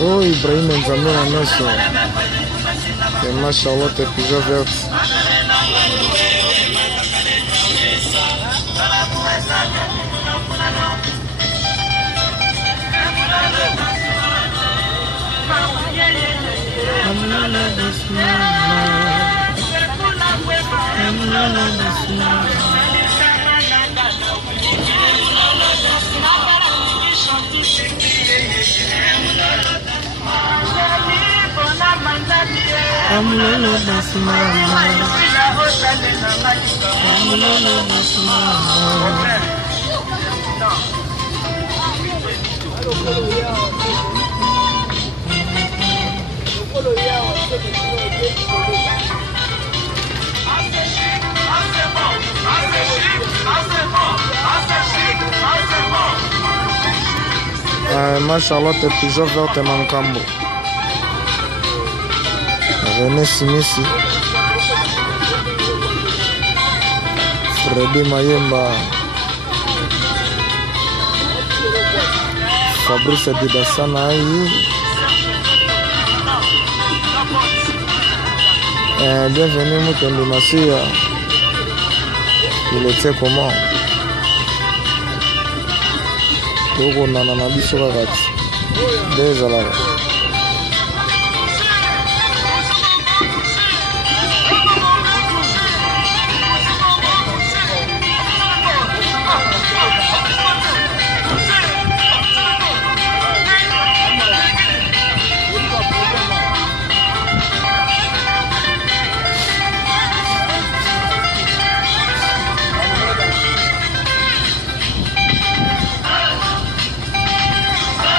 Oh, Ibrahim Nzamena Neso. C'est ma Charlotte Pigeon Verte. Ma Charlotte Pigeon Verte Mankambo. René Simisi. Freddy Mayemba. Fabrice Didassana. Bienvenue Moutondo Massia. Il était comment? Togo nana na biso kakati. Désolé.